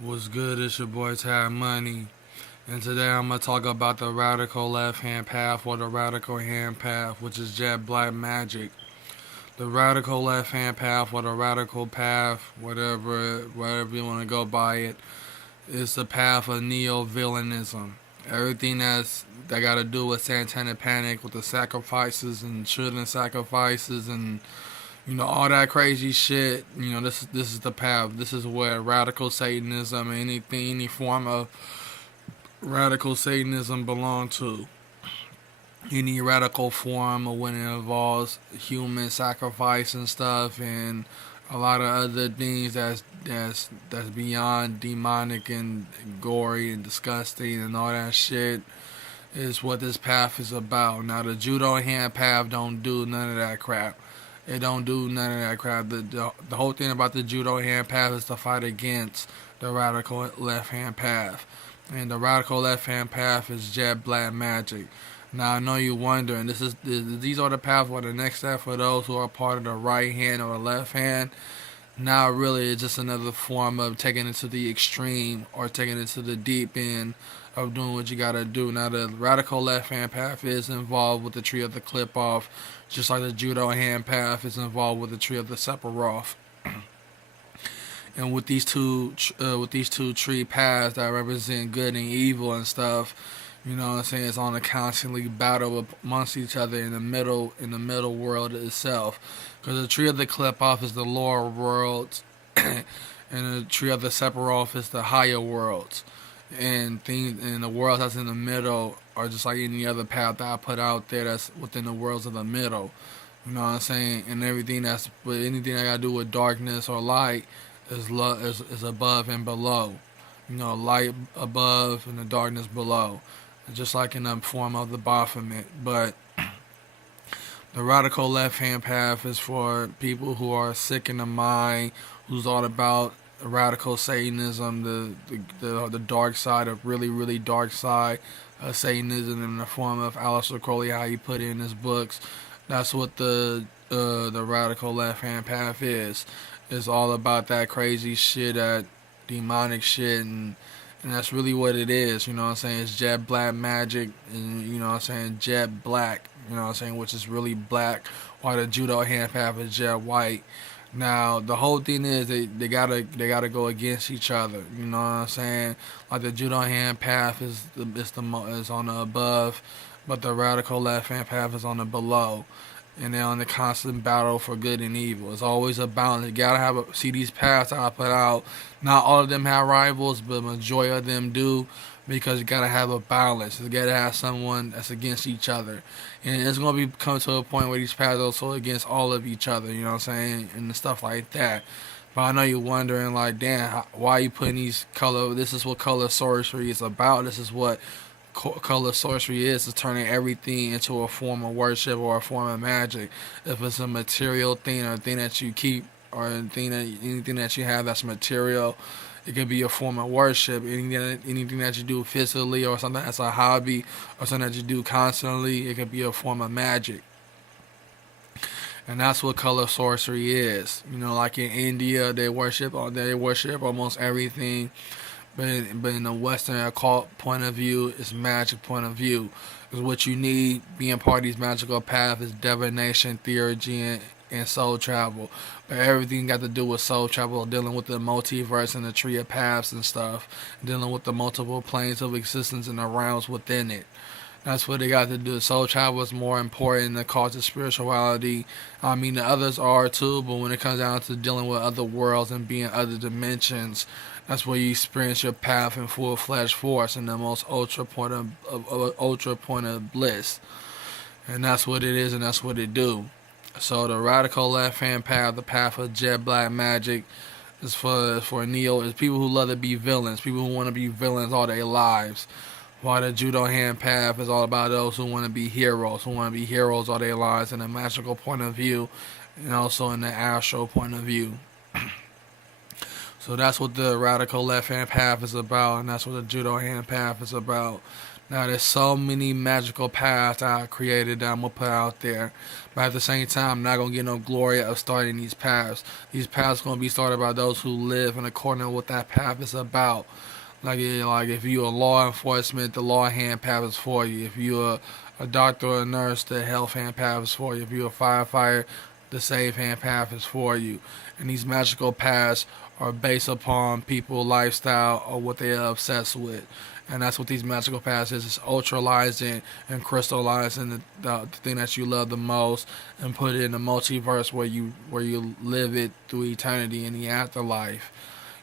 What's good? It's your boy Tad Money, and today I'm gonna talk about the radical left-hand path or the radical hand path, which is Jet Black Magic. The radical left-hand path or the radical path, whatever you want to go by it, is the path of neo-villainism. Everything that got to do with satanic panic, with the sacrifices and children sacrifices and all that crazy shit. This is the path. This is where radical Satanism, any form of radical Satanism belong to. Any radical form of when it involves human sacrifice and stuff, and a lot of other things that's beyond demonic and gory and disgusting and all that shit is what this path is about. Now the judo hand path don't do none of that crap. It don't do none of that crap. The whole thing about the judo hand path is to fight against the radical left hand path. And the radical left hand path is Jet Black Magic. Now I know you're wondering, these are the paths for the next step for those who are part of the right hand or the left hand. Now really it's just another form of taking it to the extreme or taking it to the deep end of doing what you gotta do. Now the radical left hand path is involved with the tree of the clip off, just like the judo hand path is involved with the tree of the Sephiroth. And with these two tree paths that represent good and evil and stuff, you know what I'm saying, it's on a constantly battle amongst each other in the middle world itself. Because the tree of the clip off is the lower worlds, and the tree of the Sephiroth is the higher worlds. And things and the worlds that's in the middle are just like any other path that I put out there that's within the worlds of the middle. You know what I'm saying? And everything anything that got to do with darkness or light is above and below. Light above and the darkness below. Just like in the form of the Baphomet. But the radical left hand path is for people who are sick in the mind, who's all about radical Satanism, the dark side of really dark side of Satanism in the form of Aleister Crowley, how he put it in his books. That's what the radical left hand path is. It's all about that crazy shit, that demonic shit, and that's really what it is. You know what I'm saying? It's Jet Black Magic, and you know what I'm saying, Jet Black. You know what I'm saying, which is really black, while the judo hand path is Jet White. Now the whole thing is they gotta go against each other. You know what I'm saying? Like the judo hand path is on the above, but the radical left hand path is on the below, and they're on the constant battle for good and evil. It's always a balance. You gotta see these paths I put out. Not all of them have rivals, but majority of them do, because you gotta have a balance. You gotta have someone that's against each other, and it's gonna come to a point where these paths are also against all of each other. You know what I'm saying, and stuff like that. But I know you're wondering, like, damn, why are you putting these color? This is what color sorcery is about. This is what color sorcery is turning everything into a form of worship or a form of magic. If it's a material thing or a thing that you keep or anything that you have that's material, it could be a form of worship. Anything that you do physically or something that's a hobby or something that you do constantly, it could be a form of magic. And that's what color sorcery is. Like in India, they worship almost everything. But in the Western occult point of view, it's magic point of view. Because what you need being part of these magical paths is divination, theurgy, and soul travel. But everything got to do with soul travel, dealing with the multiverse and the tree of paths and stuff, dealing with the multiple planes of existence and the realms within it. That's what they got to do. Soul travel is more important than cause of spirituality. I mean, the others are too, but when it comes down to dealing with other worlds and being other dimensions, that's where you experience your path in full fledged force in the most ultra point of bliss. And that's what it is, and that's what it do. So the radical left hand path, the path of Jet Black Magic, is for Neo. Is people who love to be villains, people who want to be villains all their lives. While the judo hand path is all about those who want to be heroes, all their lives in a magical point of view, and also in the astral point of view. So that's what the radical left hand path is about, and that's what the judo hand path is about. Now there's so many magical paths I created that I'm gonna put out there, but at the same time, I'm not gonna get no glory of starting these paths. These paths gonna be started by those who live in accordance with what that path is about. Like if you're a law enforcement, the law hand path is for you. If you're a doctor or a nurse, the health hand path is for you. If you're a firefighter, the save hand path is for you. And these magical paths are based upon people lifestyle or what they're obsessed with. And that's what these magical paths is. It's ultralizing and crystallizing the thing that you love the most and put it in the multiverse where you live it through eternity in the afterlife.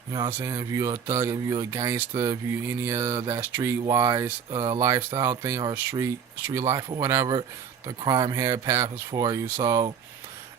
You know what I'm saying? If you're a thug, if you're a gangster, if you any of that streetwise lifestyle thing or street life or whatever, the crime head path is for you. So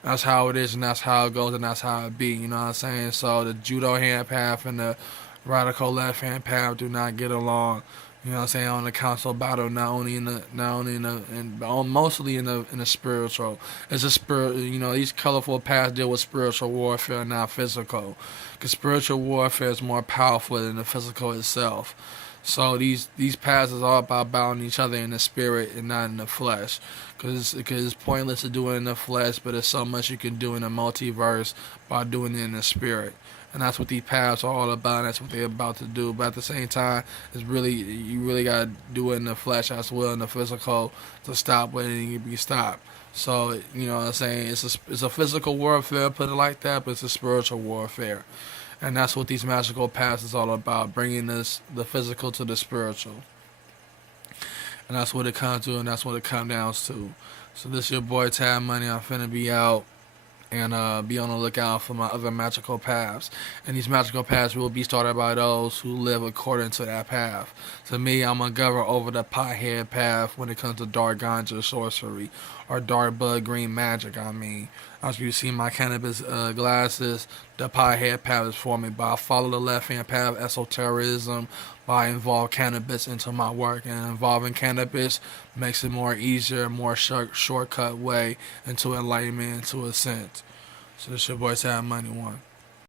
that's how it is, and that's how it goes, and that's how it be. You know what I'm saying? So the judo hand path and the radical left hand path do not get along. You know what I'm saying? On the council battle, not only in the, and mostly in the spiritual. It's a spirit. You know, these colorful paths deal with spiritual warfare, not physical. Because spiritual warfare is more powerful than the physical itself. So these paths is all about battling each other in the spirit and not in the flesh. Because it's pointless to do it in the flesh, but there's so much you can do in the multiverse by doing it in the spirit. And that's what these paths are all about. And that's what they're about to do. But at the same time, it's really you really gotta do it in the flesh as well, in the physical, to stop when it can be stopped. So you know what I'm saying? It's a physical warfare, put it like that, but it's a spiritual warfare. And that's what these magical paths is all about, bringing the physical to the spiritual. And that's what it comes to, and that's what it comes down to. So this your boy Tab Money. I'm finna be out and be on the lookout for my other magical paths. And these magical paths will be started by those who live according to that path. To me, I'm a governor over the pothead path when it comes to dark ganja sorcery or dark bud green magic. I mean, as you see my cannabis glasses, the pothead path is for me. But I follow the left hand path, esotericism, by involve cannabis into my work, and involving cannabis makes it more easier, more shortcut way into enlightenment, into a sense. So this your boy Tab Money One.